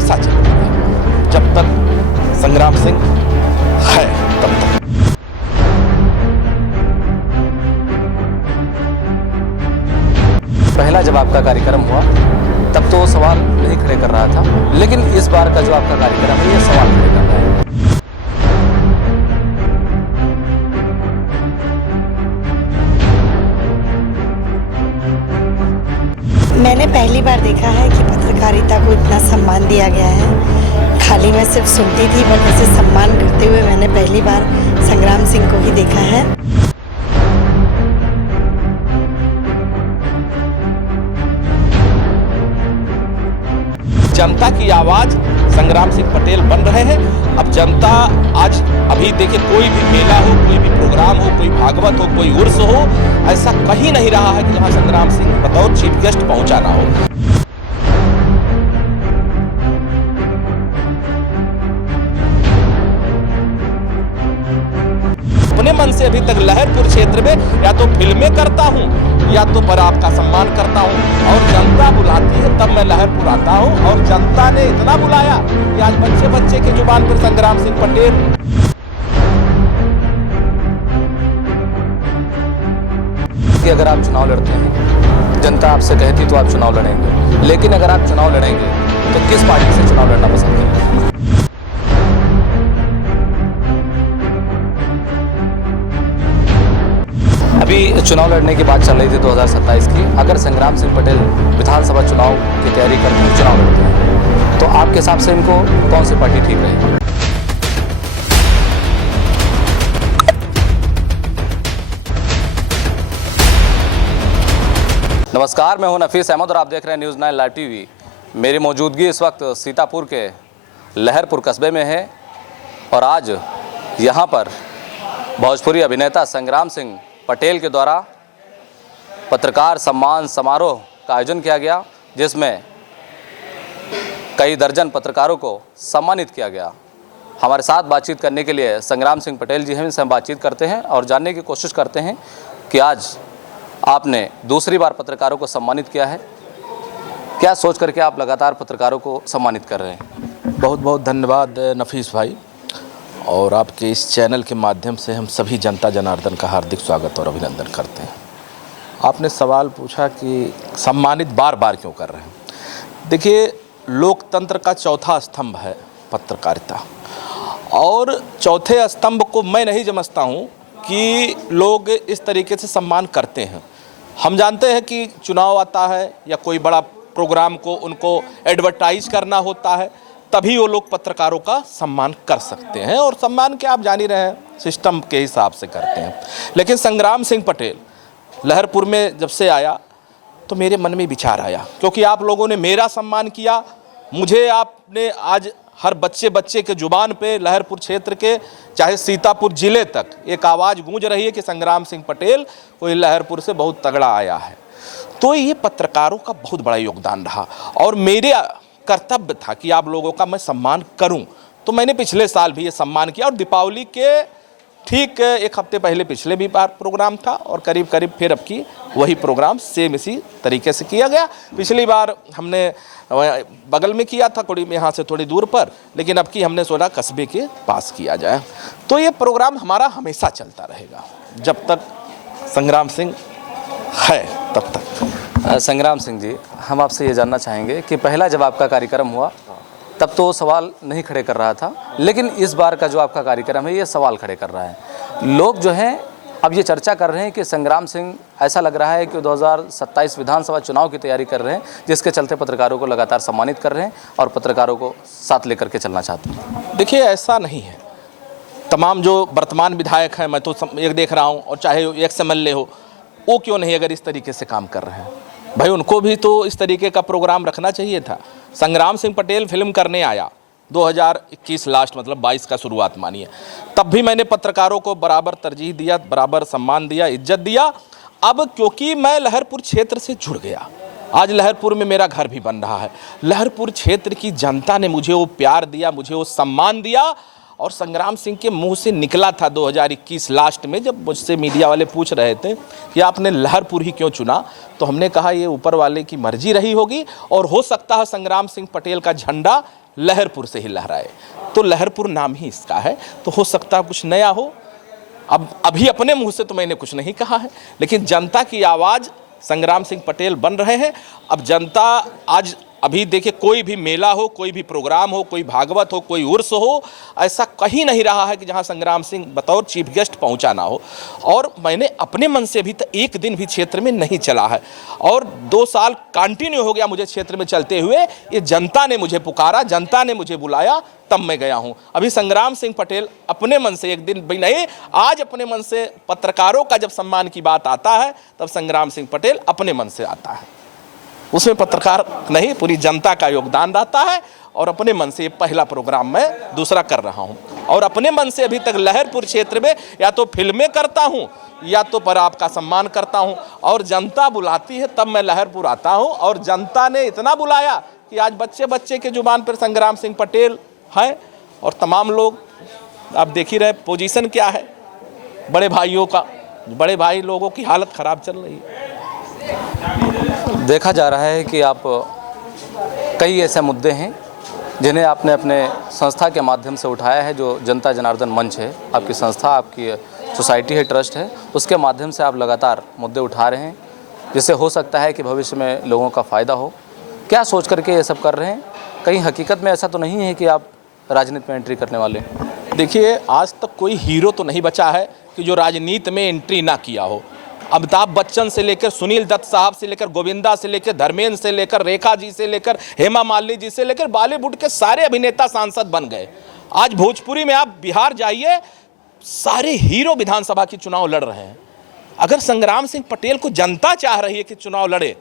हमेशा चलती है। जब तक संग्राम सिंह है तब तक। पहला जब आपका कार्यक्रम हुआ तब तो सवाल नहीं खड़े कर रहा था, लेकिन इस बार का जो आपका कार्यक्रम है ये सवाल खड़े कर रहा है। मैंने पहली बार देखा है कि पत्रकारिता को इतना सम्मान दिया गया है। खाली मैं सिर्फ सुनती थी, बट ऐसे सम्मान करते हुए मैंने पहली बार संग्राम सिंह को ही देखा है। जनता की आवाज संग्राम सिंह पटेल बन रहे हैं। अब जनता आज अभी देखिए, कोई भी मेला हो, कोई भी प्रोग्राम हो, कोई भागवत हो, कोई उर्स हो, ऐसा कहीं नहीं रहा है कि जहां संग्राम सिंह बतौर चीफ गेस्ट पहुंचा ना हो। अपने मन से अभी तक लहरपुर क्षेत्र में या तो फिल्में करता हूं या तो पर आपका सम्मान करता हूं, और जनता बुलाती है तब मैं लहरपुर आता हूं। और जनता ने इतना बुलाया कि आज बच्चे बच्चे की जुबान पर संग्राम सिंह पटेल। कि अगर आप चुनाव लड़ते हैं, जनता आपसे कहती तो आप चुनाव लड़ेंगे, लेकिन अगर आप चुनाव लड़ेंगे तो किस पार्टी से चुनाव लड़ना पसंद करेंगे? अभी चुनाव लड़ने की बात चल रही थी 2027 की। अगर संग्राम सिंह पटेल विधानसभा चुनाव की तैयारी करते हैं, चुनाव लड़ते हैं, तो आपके हिसाब से इनको कौन सी पार्टी ठीक रहेगी? नमस्कार, मैं हूं नफीस अहमद और आप देख रहे हैं न्यूज़ 9 लाइव टीवी। मेरी मौजूदगी इस वक्त सीतापुर के लहरपुर कस्बे में है और आज यहां पर भोजपुरी अभिनेता संग्राम सिंह पटेल के द्वारा पत्रकार सम्मान समारोह का आयोजन किया गया, जिसमें कई दर्जन पत्रकारों को सम्मानित किया गया। हमारे साथ बातचीत करने के लिए संग्राम सिंह पटेल जी हैं, इनसे हम बातचीत करते हैं और जानने की कोशिश करते हैं कि आज आपने दूसरी बार पत्रकारों को सम्मानित किया है। क्या सोच करके आप लगातार पत्रकारों को सम्मानित कर रहे हैं? बहुत बहुत धन्यवाद नफीस भाई, और आपके इस चैनल के माध्यम से हम सभी जनता जनार्दन का हार्दिक स्वागत और अभिनंदन करते हैं। आपने सवाल पूछा कि सम्मानित बार बार क्यों कर रहे हैं। देखिए, लोकतंत्र का चौथा स्तंभ है पत्रकारिता, और चौथे स्तंभ को मैं नहीं समझता हूँ कि लोग इस तरीके से सम्मान करते हैं। हम जानते हैं कि चुनाव आता है या कोई बड़ा प्रोग्राम को उनको एडवर्टाइज करना होता है, तभी वो लोग पत्रकारों का सम्मान कर सकते हैं, और सम्मान क्या आप जान ही रहे हैं, सिस्टम के हिसाब से करते हैं। लेकिन संग्राम सिंह पटेल लहरपुर में जब से आया तो मेरे मन में विचार आया, क्योंकि आप लोगों ने मेरा सम्मान किया, मुझे आपने आज हर बच्चे के जुबान पे लहरपुर क्षेत्र के चाहे सीतापुर जिले तक एक आवाज़ गूंज रही है कि संग्राम सिंह पटेल कोई लहरपुर से बहुत तगड़ा आया है। तो ये पत्रकारों का बहुत बड़ा योगदान रहा और मेरे कर्तव्य था कि आप लोगों का मैं सम्मान करूं। तो मैंने पिछले साल भी ये सम्मान किया, और दीपावली के ठीक एक हफ्ते पहले पिछले भी बार प्रोग्राम था, और करीब करीब फिर अब की वही प्रोग्राम सेम इसी तरीके से किया गया। पिछली बार हमने बगल में किया था, थोड़ी यहाँ से थोड़ी दूर पर, लेकिन अब की हमने सोचा कस्बे के पास किया जाए। तो ये प्रोग्राम हमारा हमेशा चलता रहेगा, जब तक संग्राम सिंह है तब तक। संग्राम सिंह जी, हम आपसे ये जानना चाहेंगे कि पहला जब आपका कार्यक्रम हुआ तब तो सवाल नहीं खड़े कर रहा था, लेकिन इस बार का जो आपका कार्यक्रम है ये सवाल खड़े कर रहा है। लोग जो हैं अब ये चर्चा कर रहे हैं कि संग्राम सिंह ऐसा लग रहा है कि 2027 विधानसभा चुनाव की तैयारी कर रहे हैं, जिसके चलते पत्रकारों को लगातार सम्मानित कर रहे हैं और पत्रकारों को साथ लेकर के चलना चाहते हैं। देखिए, ऐसा नहीं है। तमाम जो वर्तमान विधायक हैं, मैं तो एक देख रहा हूँ, और चाहे एक्स MLA हो, वो क्यों नहीं अगर इस तरीके से काम कर रहे हैं, भाई उनको भी तो इस तरीके का प्रोग्राम रखना चाहिए था। संग्राम सिंह पटेल फिल्म करने आया 2021 लास्ट, मतलब 22 का शुरुआत मानिए, तब भी मैंने पत्रकारों को बराबर तरजीह दिया, बराबर सम्मान दिया, इज्जत दिया। अब क्योंकि मैं लहरपुर क्षेत्र से जुड़ गया, आज लहरपुर में मेरा घर भी बन रहा है, लहरपुर क्षेत्र की जनता ने मुझे वो प्यार दिया, मुझे वो सम्मान दिया। और संग्राम सिंह के मुंह से निकला था 2021 लास्ट में, जब मुझसे मीडिया वाले पूछ रहे थे कि आपने लहरपुर ही क्यों चुना, तो हमने कहा ये ऊपर वाले की मर्जी रही होगी, और हो सकता है संग्राम सिंह पटेल का झंडा लहरपुर से ही लहराए, तो लहरपुर नाम ही इसका है। तो हो सकता है कुछ नया हो। अब अभी अपने मुंह से तो मैंने कुछ नहीं कहा है, लेकिन जनता की आवाज़ संग्राम सिंह पटेल बन रहे हैं। अब जनता आज अभी देखिए, कोई भी मेला हो, कोई भी प्रोग्राम हो, कोई भागवत हो, कोई उर्स हो, ऐसा कहीं नहीं रहा है कि जहां संग्राम सिंह बतौर चीफ गेस्ट पहुंचा ना हो। और मैंने अपने मन से अभी तक एक दिन भी क्षेत्र में नहीं चला है, और 2 साल कंटिन्यू हो गया मुझे क्षेत्र में चलते हुए। ये जनता ने मुझे पुकारा, जनता ने मुझे बुलाया, तब मैं गया हूं। अभी संग्राम सिंह पटेल अपने मन से एक दिन भी नहीं, आज अपने मन से पत्रकारों का जब सम्मान की बात आता है, तब संग्राम सिंह पटेल अपने मन से आता है। उसमें पत्रकार नहीं, पूरी जनता का योगदान रहता है। और अपने मन से ये पहला प्रोग्राम मैं दूसरा कर रहा हूं, और अपने मन से अभी तक लहरपुर क्षेत्र में या तो फिल्में करता हूं या तो पर आपका सम्मान करता हूं। और जनता बुलाती है तब मैं लहरपुर आता हूं, और जनता ने इतना बुलाया कि आज बच्चे बच्चे के जुबान पर संग्राम सिंह पटेल है। और तमाम लोग, आप देख ही रहे पोजीशन क्या है बड़े भाइयों का, बड़े भाई लोगों की हालत ख़राब चल रही है। देखा जा रहा है कि आप कई ऐसे मुद्दे हैं जिन्हें आपने अपने संस्था के माध्यम से उठाया है, जो जनता जनार्दन मंच है, आपकी संस्था, आपकी सोसाइटी है, ट्रस्ट है, उसके माध्यम से आप लगातार मुद्दे उठा रहे हैं, जिससे हो सकता है कि भविष्य में लोगों का फ़ायदा हो। क्या सोच करके ये सब कर रहे हैं? कहीं हकीकत में ऐसा तो नहीं है कि आप राजनीति में एंट्री करने वाले हैं? देखिए, आज तक कोई हीरो तो नहीं बचा है कि जो राजनीति में एंट्री ना किया हो। अमिताभ बच्चन से लेकर सुनील दत्त साहब से लेकर गोविंदा से लेकर धर्मेंद्र से लेकर रेखा जी से लेकर हेमा मालिनी जी से लेकर बॉलीवुड के सारे अभिनेता सांसद बन गए। आज भोजपुरी में आप बिहार जाइए, सारे हीरो विधानसभा की चुनाव लड़ रहे हैं। अगर संग्राम सिंह पटेल को जनता चाह रही है कि चुनाव लड़े,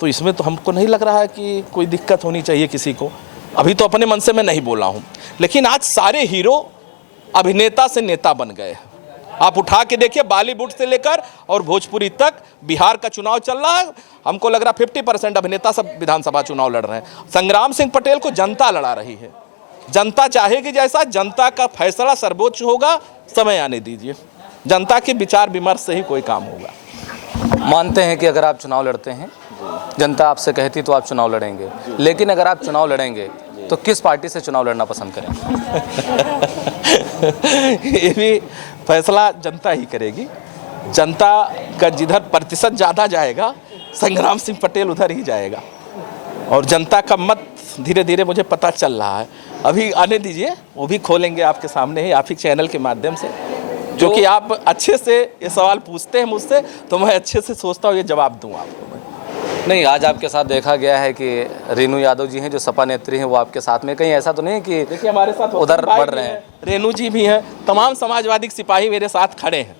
तो इसमें तो हमको नहीं लग रहा है कि कोई दिक्कत होनी चाहिए किसी को। अभी तो अपने मन से मैं नहीं बोला हूँ, लेकिन आज सारे हीरो अभिनेता से नेता बन गए हैं। आप उठा के देखिए, बॉलीवुड से लेकर और भोजपुरी तक बिहार का चुनाव चल रहा है। हमको लग रहा 50% अभिनेता सब विधानसभा चुनाव लड़ रहे हैं। संग्राम सिंह पटेल को जनता लड़ा रही है। जनता चाहेगी जैसा, जनता का फैसला सर्वोच्च होगा। समय आने दीजिए, जनता के विचार विमर्श से ही कोई काम होगा। मानते हैं कि अगर आप चुनाव लड़ते हैं, जनता आपसे कहती तो आप चुनाव लड़ेंगे, लेकिन अगर आप चुनाव लड़ेंगे तो किस पार्टी से चुनाव लड़ना पसंद करेंगे? ये भी फैसला जनता ही करेगी। जनता का जिधर प्रतिशत ज़्यादा जाएगा, संग्राम सिंह पटेल उधर ही जाएगा। और जनता का मत धीरे धीरे मुझे पता चल रहा है। अभी आने दीजिए, वो भी खोलेंगे आपके सामने ही, आप ही चैनल के माध्यम से। जो कि आप अच्छे से ये सवाल पूछते हैं मुझसे, तो मैं अच्छे से सोचता हूँ ये जवाब दूँ आपको मैं। नहीं, आज आपके साथ देखा गया है कि रेणु यादव जी हैं, जो सपा नेत्री हैं, वो आपके साथ में। कहीं ऐसा तो नहीं कि देखिए, हमारे साथ उधर बढ़ रहे हैं, रेणु जी भी हैं, तमाम समाजवादी सिपाही मेरे साथ खड़े हैं,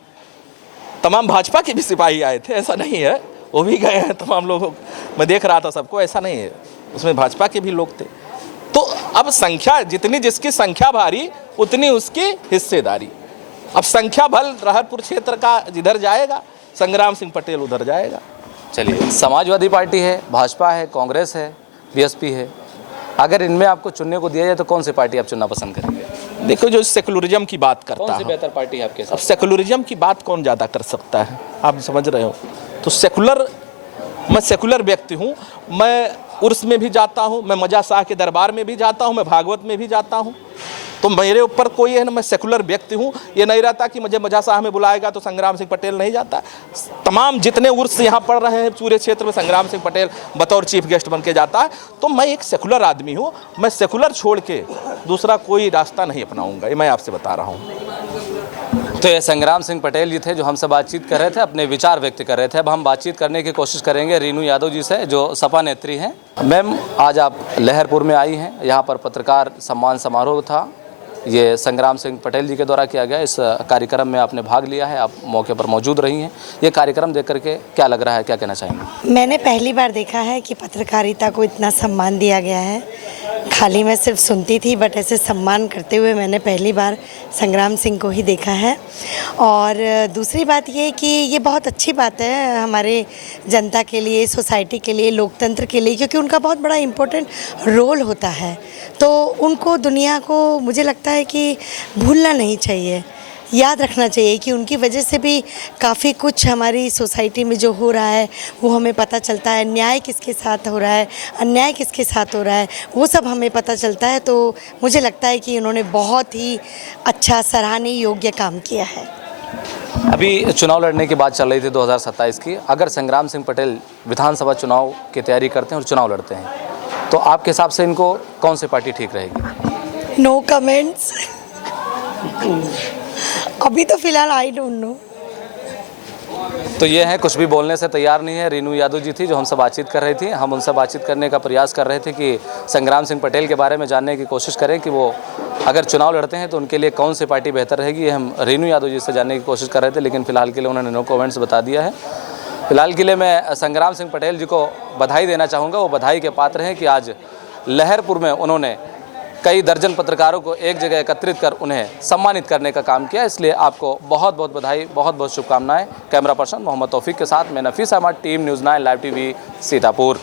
तमाम भाजपा के भी सिपाही आए थे, ऐसा नहीं है। वो भी गए हैं तमाम लोगों, मैं देख रहा था सबको, ऐसा नहीं है। उसमें भाजपा के भी लोग थे। तो अब संख्या जितनी, जिसकी संख्या भारी उतनी उसकी हिस्सेदारी। अब संख्या बल लहरपुर क्षेत्र का जिधर जाएगा, संग्राम सिंह पटेल उधर जाएगा। चलिए, समाजवादी पार्टी है, भाजपा है, कांग्रेस है, बीएसपी है, अगर इनमें आपको चुनने को दिया जाए तो कौन सी पार्टी आप चुनना पसंद करेंगे? देखो, जो सेकुलरिज्म की बात करता है, कौन सी बेहतर पार्टी है आपके अब साथ? सेकुलरिज्म की बात कौन ज़्यादा कर सकता है, आप समझ रहे हो। तो मैं सेकुलर व्यक्ति हूँ। मैं उर्स में भी जाता हूँ, मैं मजा शाह के दरबार में भी जाता हूँ, मैं भागवत में भी जाता हूँ। तो मेरे ऊपर कोई है ना, मैं सेकुलर व्यक्ति हूँ। ये नहीं रहता कि मुझे मजा शाह में बुलाएगा तो संग्राम सिंह पटेल नहीं जाता। तमाम जितने उर्स यहाँ पढ़ रहे हैं पूरे क्षेत्र में, संग्राम सिंह पटेल बतौर चीफ गेस्ट बन के जाता है। तो मैं एक सेकुलर आदमी हूँ। मैं सेकुलर छोड़ के दूसरा कोई रास्ता नहीं अपनाऊंगा, ये मैं आपसे बता रहा हूँ। तो ये संग्राम सिंह पटेल जी थे जो हमसे बातचीत कर रहे थे, अपने विचार व्यक्त कर रहे थे। अब हम बातचीत करने की कोशिश करेंगे रेणु यादव जी से, जो सपा नेत्री हैं। मैम, आज आप लहरपुर में आई हैं, यहाँ पर पत्रकार सम्मान समारोह था, ये संग्राम सिंह पटेल जी के द्वारा किया गया। इस कार्यक्रम में आपने भाग लिया है, आप मौके पर मौजूद रही हैं। ये कार्यक्रम देख करके क्या लग रहा है, क्या कहना चाहेंगे? मैंने पहली बार देखा है कि पत्रकारिता को इतना सम्मान दिया गया है। खाली मैं सिर्फ सुनती थी, बट ऐसे सम्मान करते हुए मैंने पहली बार संग्राम सिंह को ही देखा है। और दूसरी बात ये कि ये बहुत अच्छी बात है हमारे जनता के लिए, सोसाइटी के लिए, लोकतंत्र के लिए, क्योंकि उनका बहुत बड़ा इम्पोर्टेंट रोल होता है। तो उनको, दुनिया को, मुझे लगता है कि भूलना नहीं चाहिए। याद रखना चाहिए कि उनकी वजह से भी काफ़ी कुछ हमारी सोसाइटी में जो हो रहा है वो हमें पता चलता है। न्याय किसके साथ हो रहा है, अन्याय किसके साथ हो रहा है, वो सब हमें पता चलता है। तो मुझे लगता है कि उन्होंने बहुत ही अच्छा सराहनीय योग्य काम किया है। अभी चुनाव लड़ने की बात चल रही थी 2027 की। अगर संग्राम सिंह पटेल विधानसभा चुनाव की तैयारी करते हैं और चुनाव लड़ते हैं तो आपके हिसाब से इनको कौन सी पार्टी ठीक रहेगी? No comments. अभी तो फिलहाल आई डोंट नो। तो ये है, कुछ भी बोलने से तैयार नहीं है। रीनू यादव जी थी जो हमसे बातचीत कर रही थी। हम उनसे बातचीत करने का प्रयास कर रहे थे कि संग्राम सिंह पटेल के बारे में जानने की कोशिश करें कि वो अगर चुनाव लड़ते हैं तो उनके लिए कौन सी पार्टी बेहतर रहेगी। ये हम रीनू यादव जी से जानने की कोशिश कर रहे थे, लेकिन फिलहाल के लिए उन्होंने नो कमेंट्स बता दिया है। फिलहाल के लिए मैं संग्राम सिंह पटेल जी को बधाई देना चाहूँगा। वो बधाई के पात्र हैं कि आज लहरपुर में उन्होंने कई दर्जन पत्रकारों को एक जगह एकत्रित कर उन्हें सम्मानित करने का काम किया। इसलिए आपको बहुत बहुत बधाई, बहुत बहुत शुभकामनाएं। कैमरा पर्सन मोहम्मद तौफीक के साथ मैं Nafees Ahmad, team news 9 live TV, Sitapur.